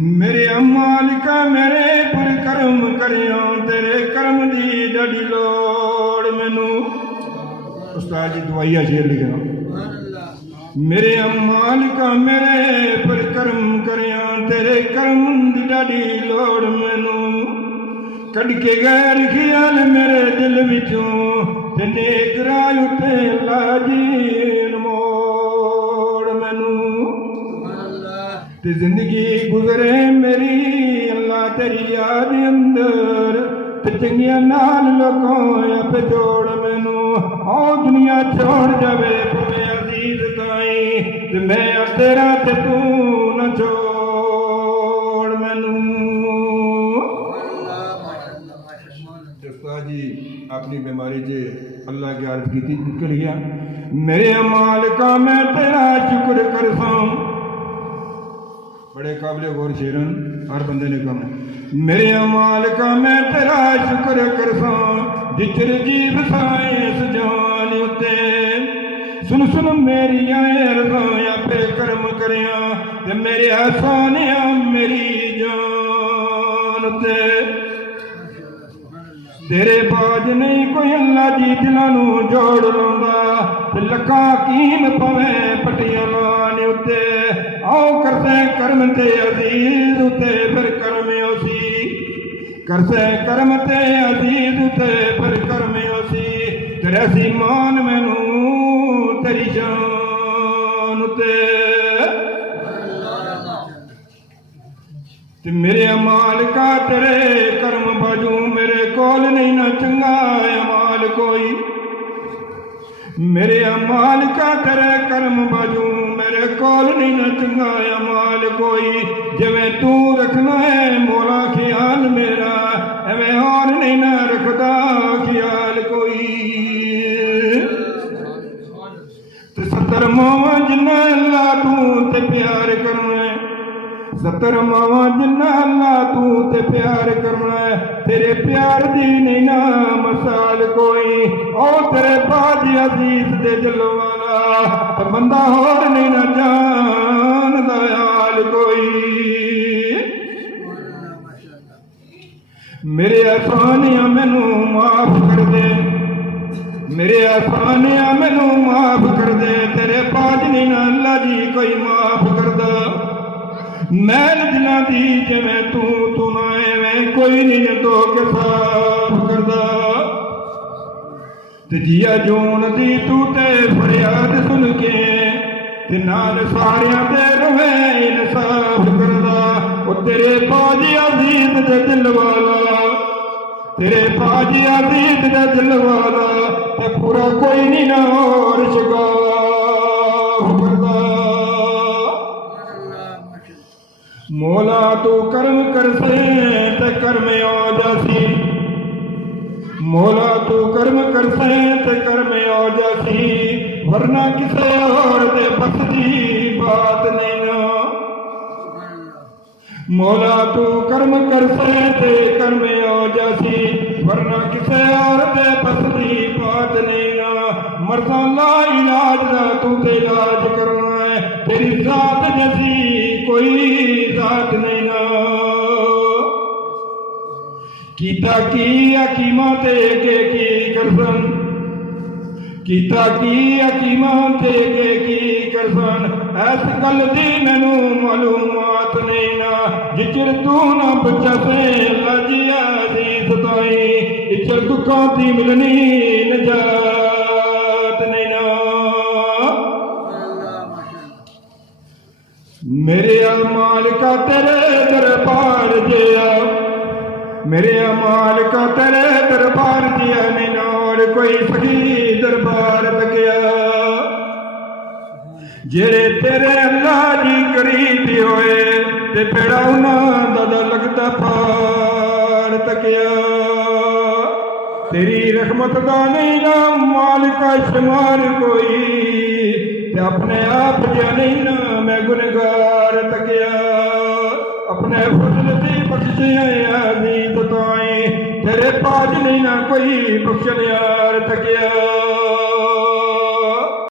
मेरे मालिका मेरे पर करम करियो तेरे करम दी जड़ी लोड़ मैनू। उस्ताद जी दुआइया शेर लिखना। मेरे मालिका मेरे पर करम करियो तेरे करम दी जड़ी लोड़ मैनू। कढ़ के गैर ख्याल मेरे दिल विचों ते नेक राह उते लाजीन मोड़ मैनू। ते जिंदगी गुजरे मेरी अल्लाह तेरी याद अंदर ते चंगिया नाल लोगों आप जोड़ मैनू। ओ दुनिया छोड़ जावे अपने अजीज ताई ते मैं तेरा ते तू न छोड़ मैनू। जी अपनी बीमारी से अल्लाह की अर्ज की निकल गया। मेरे मालिका मैं तेरा शुक्र करसा। बड़े काबिल गौर शेरन हर बंदे ने कहा। मेरे मालिका मैं तेरा शुक्र करसा जिचर जीव साए सजान उते। सुन सुन मेरी रज़ाया पे कर्म करिया ते मेरे आसानिया मेरी जान उते। तेरे बाज नहीं कोई अल्लाह जी दिलानू जोड़ लांदा ते लखा कीन पवे पटियां लाने उते। आओ करते कर्म ते अजीज उते फिर कर्म ओसी। करते कर्म ते अजीज उते फिर कर्म ओसी। तेरे सी मान मैनू तेरी जान उते। ते मेरे मालिका तेरे कर्म बाजू मेरे कोल नहीं ना चंगा अमाल कोई। मेरे मालिका तेरे कर्म बाजू मेरे कोल नहीं ना चंगा अमाल कोई। जिवें तू रखना है मौला ख्याल मेरा एवें और नहीं ना रखदा ख्याल कोई। ते 70 मावां जिन्ना अल्लाह तू ते प्यार करना। 70 मावां जिन्ना अल्लाह तू ते प्यार करना। तेरे प्यार दी नहीं ना मसाल कोई। ओ तेरे बाद अजीज दे जलो वाला ते बंदा होर नहीं ना जान दयाल कोई। मेरे आसानियां मैनू माफ कर दे। मेरे आसानियां मैनू माफ कर दे। तेरे पाज नहीं ना अल्लाह जी कोई माफ करदा। मैल दिना दी जिवें तू ना एवें कोई नहीं तो के साफ करदा। ते जिया जून दी तू ते फरियाद सुन के ते नाल सारियां दे रवे इंसाफ करदा। ओ तेरे पाज अजीज दे दिल वाला तेरे पाज अजीज दे दिल वाला ते पूरा कोई नहीं ना और शिकाफ करदा। मौला तू कर्म करसे ते कर्म आ जासी। मौला तू कर्म करसे ते कर्म आ जासी। वरना किसे और दे बस दी बात नहीं ना। मौला तू कर्म करसे ते कर्म आ जासी। वरना किसे और दे बस दी बात नहीं ना। मरदा ला इलाज दा तू ते इलाज करना है। तेरी जात जैसी कोई जात नहीं ना। कीता की हकीमा ते के की करसन। कीता की हकीमा ते के की करसन। ऐस गल दी मैनू मालूमात नहीं ना। जिचर तू ना बचा से लाजिया दी सताई। इचर दुखों दी मिलनी नजात नहीं ना। मेरे मालिका तेरे दरबार जिया। मेरे मालिका तेरे दरबार जिया नहीं और कोई सही दरबार तकिया। जेरे तेरे अल्लाह जी करीब होए ते पेड़ा उन्हां दा लगदा पार तकिया। तेरी रहमत दा नहीं ना मालिका शुमार कोई। ते अपने आप जिहा नहीं ना मैं गुनहगार तकिया। अपने फजल दी बख्शिश अजीज ताई तेरे पाज नहीं ना कोई बख्शण यार तकिया।